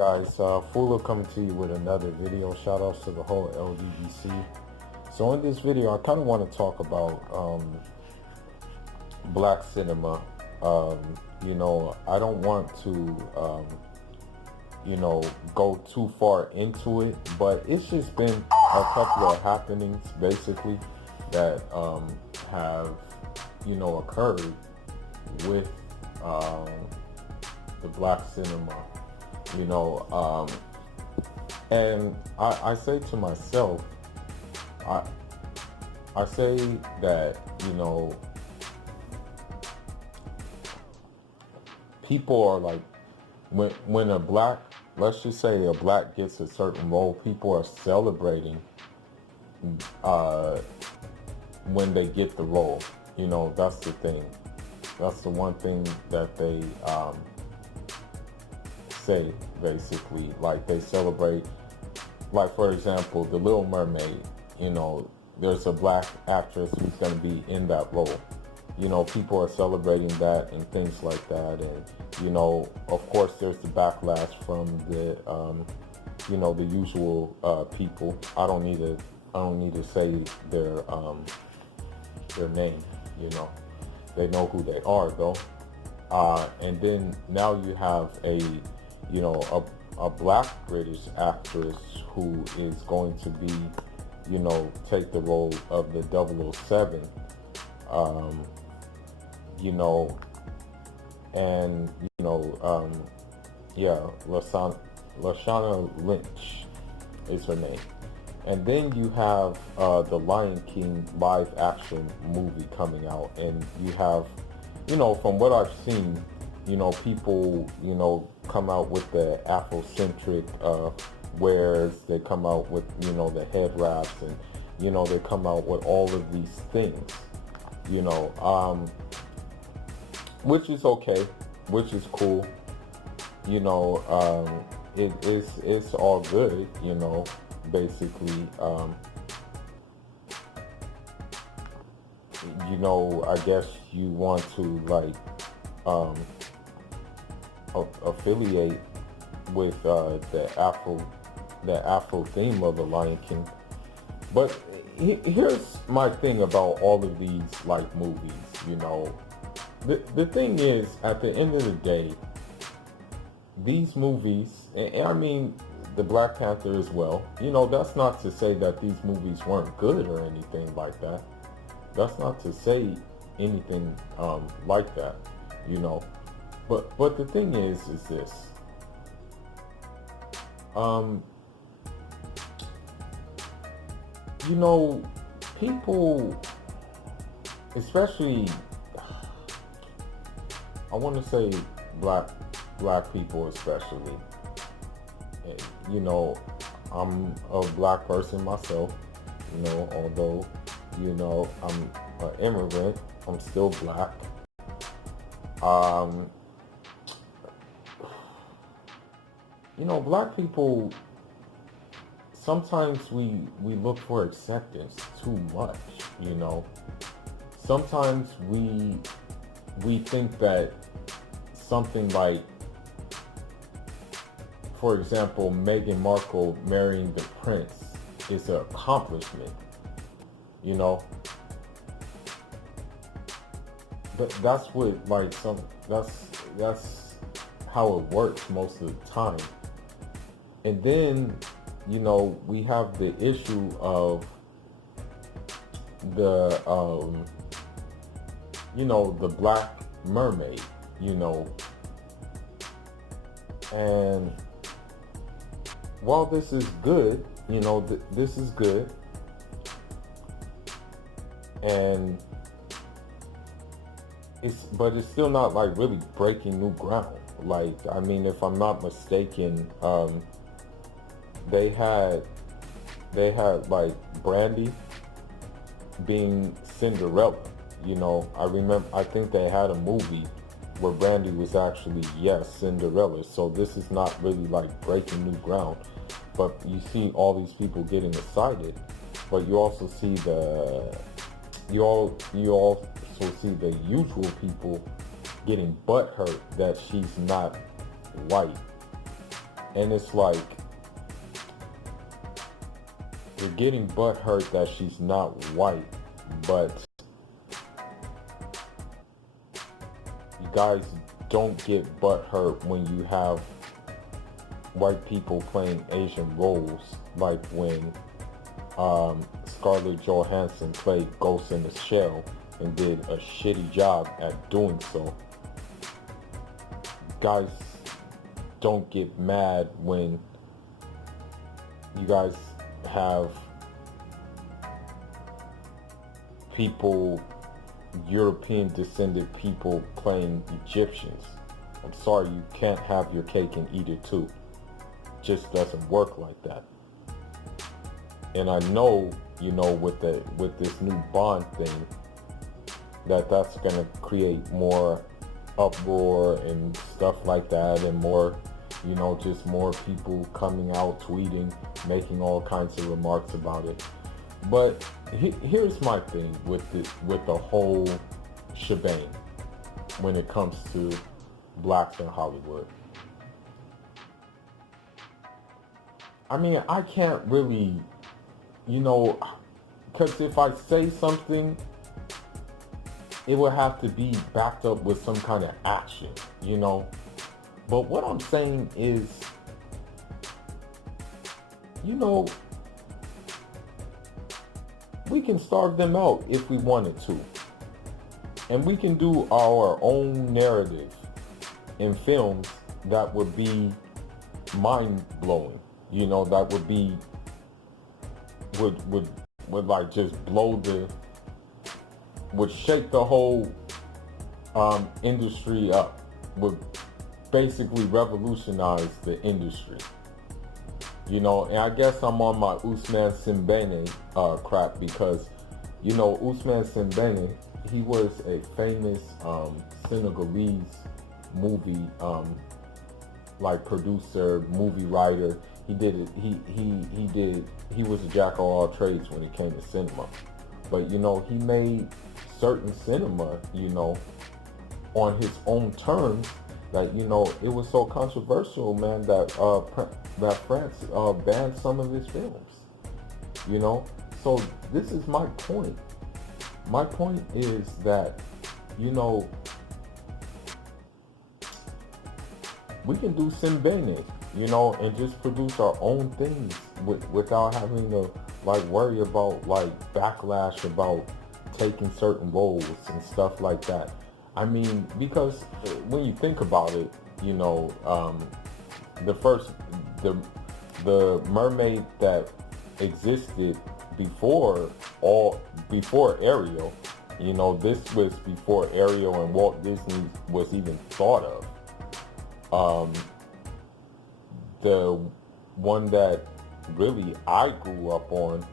Guys, Fula coming to you with another video. Shout outs to the whole LDBC. So in this video, I kind of want to talk about black cinema. I don't want to go too far into it, but it's just been a couple of happenings basically that have occurred with the black cinema. And I say to myself, I say that, people are like, when a black, let's just say a black gets a certain role, people are celebrating when they get the role. That's the thing. That's the one thing that they say, basically. Like, they celebrate, like, for example, The Little Mermaid. There's a black actress who's going to be in that role. People are celebrating that and things like that. And of course there's the backlash from the the usual people. I don't need to say their name. They know who they are though. And then now you have a black British actress who is going to be, take the role of the 007. Lashana Lynch is her name. And then you have the Lion King live action movie coming out, and you have, from what I've seen, people, come out with the Afrocentric wears, they come out with, the head wraps, and, they come out with all of these things, which is okay, which is cool, it's all good, basically. I guess you want to like affiliate with the Afro theme of the Lion King. But here's my thing about all of these like movies. The thing is, at the end of the day, these movies, and I mean the Black Panther as well, that's not to say that these movies weren't good or anything like that. That's not to say anything like that, But the thing is this. People, especially, I want to say black people especially. I'm a black person myself, although, I'm an immigrant, I'm still black. Black people, sometimes we look for acceptance too much, Sometimes we think that something like, for example, Meghan Markle marrying the prince is an accomplishment, But that's what, like, that's how it works most of the time. And then, we have the issue of the the Black Mermaid, and while this is good, this is good, and it's still not like really breaking new ground. Like, I mean, if I'm not mistaken, they had like Brandy being Cinderella. I think they had a movie where Brandy was actually, yes, Cinderella. So this is not really like breaking new ground. But you see all these people getting excited, but you also see you also see the usual people getting butthurt that she's not white. And it's like, you're getting butthurt that she's not white, but you guys don't get butthurt when you have white people playing Asian roles, like when Scarlett Johansson played Ghost in the Shell and did a shitty job at doing so. Guys don't get mad when you guys have people, European descended people playing Egyptians. I'm sorry, you can't have your cake and eat it too. Just doesn't work like that. And I know, with this new Bond thing, that's gonna create more uproar and stuff like that, and more, just more people coming out tweeting, making all kinds of remarks about it. But here's my thing with the whole shebang when it comes to blacks in Hollywood. I mean, I can't really, because if I say something, it would have to be backed up with some kind of action, But what I'm saying is, we can starve them out if we wanted to. And we can do our own narrative in films that would be mind-blowing, that would be, would like just would shake the whole industry up, would basically revolutionize the industry. And I guess I'm on my Ousmane Sembene crap because, Ousmane Sembene, he was a famous Senegalese movie like producer, movie writer. He did it. He was a jack of all trades when it came to cinema. But he made certain cinema, on his own terms. That it was so controversial, man, that France banned some of his films. So this is my point. My point is that we can do Simbene, and just produce our own things without having to worry about backlash about taking certain roles and stuff like that. I mean, because when you think about it, the mermaid that existed before Ariel, this was before Ariel and Walt Disney was even thought of. The one that really I grew up on,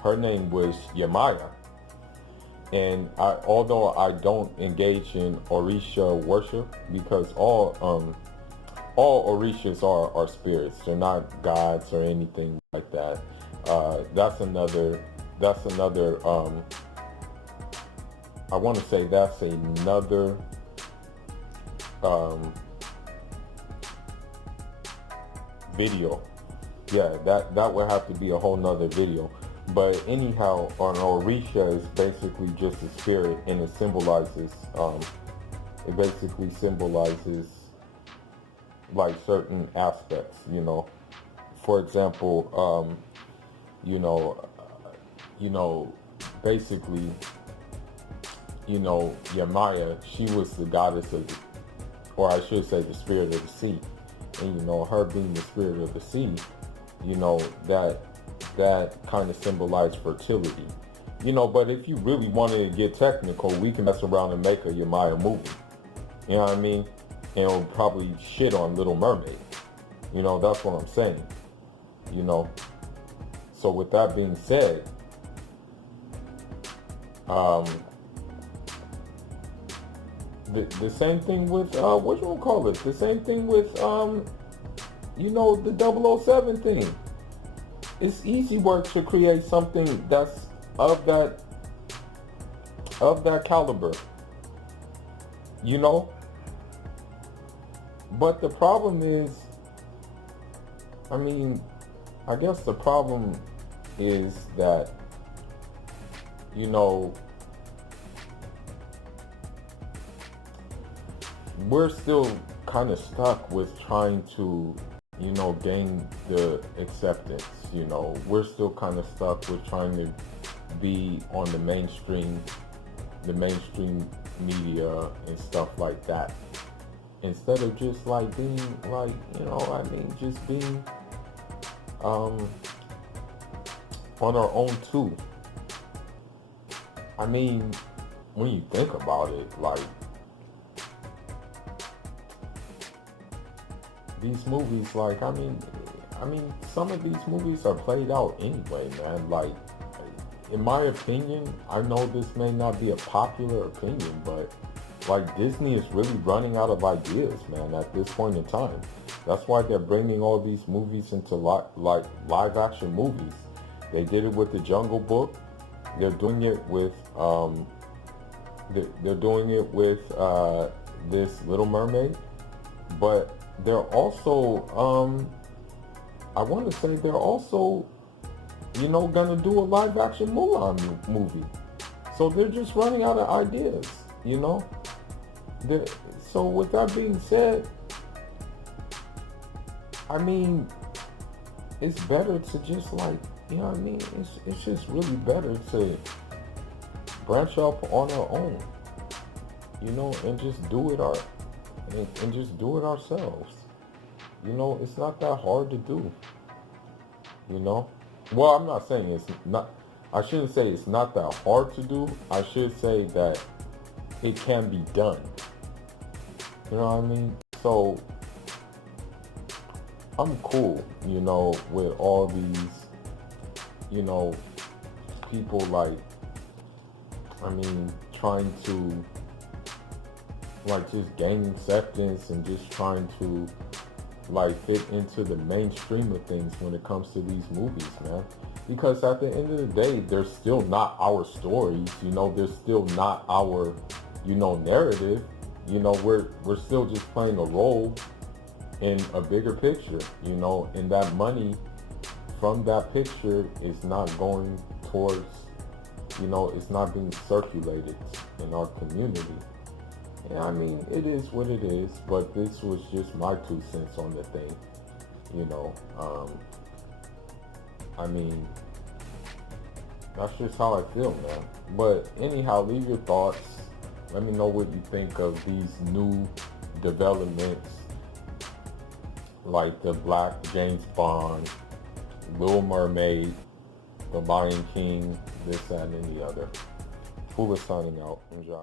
her name was Yemaya. And although I don't engage in Orisha worship, because all Orishas are spirits, they're not gods or anything like that. That's another. I want to say that's another video. Yeah, that would have to be a whole nother video. But anyhow, an Orisha is basically just a spirit, and it symbolizes, certain aspects, For example, basically, Yemaya, she was the goddess of, or I should say the spirit of the sea. And, her being the spirit of the sea, that kind of symbolized fertility. But if you really wanted to get technical, we can mess around and make a Yemaya movie. You know what I mean? And it'll probably shit on Little Mermaid. That's what I'm saying. So with that being said, the same thing with, what you want to call it? The same thing with, the 007 thing. It's easy work to create something that's of that caliber, But the problem is, I mean, I guess the problem is that, you know, we're still kind of stuck with trying to, gain the acceptance. We're still kind of stuck with trying to be on the mainstream media and stuff like that. Instead of just like being like, just being um, on our own too. I mean, when you think about it, like these movies, like some of these movies are played out anyway, man. Like, in my opinion, I know this may not be a popular opinion, but like Disney is really running out of ideas, man, at this point in time. That's why they're bringing all these movies into like live action movies. They did it with the Jungle Book. They're doing it with they're doing it with this Little Mermaid, but they're also I want to say they're also gonna do a live action Mulan movie. So they're just running out of ideas, you know. They're, so with that being said, I mean, it's better to just like, it's just really better to branch up on our own, and just do it and just do it ourselves. It's not that hard to do, you know. Well, I'm not saying it's not. I shouldn't say it's not that hard to do. I should say that it can be done. You know what I mean? So I'm cool, with all these, people like, trying to like just gain acceptance and just trying to like fit into the mainstream of things when it comes to these movies, man. Because at the end of the day, they're still not our stories, they're still not our, narrative. We're still just playing a role in a bigger picture, and that money from that picture is not going towards, it's not being circulated in our community. Yeah, it is what it is, but this was just my 2 cents on the thing, you know. I mean, that's just how I feel, man. But anyhow, leave your thoughts. Let me know what you think of these new developments, like the Black James Bond, Little Mermaid, The Lion King, this, that, and the other. Fula signing out. Enjoy.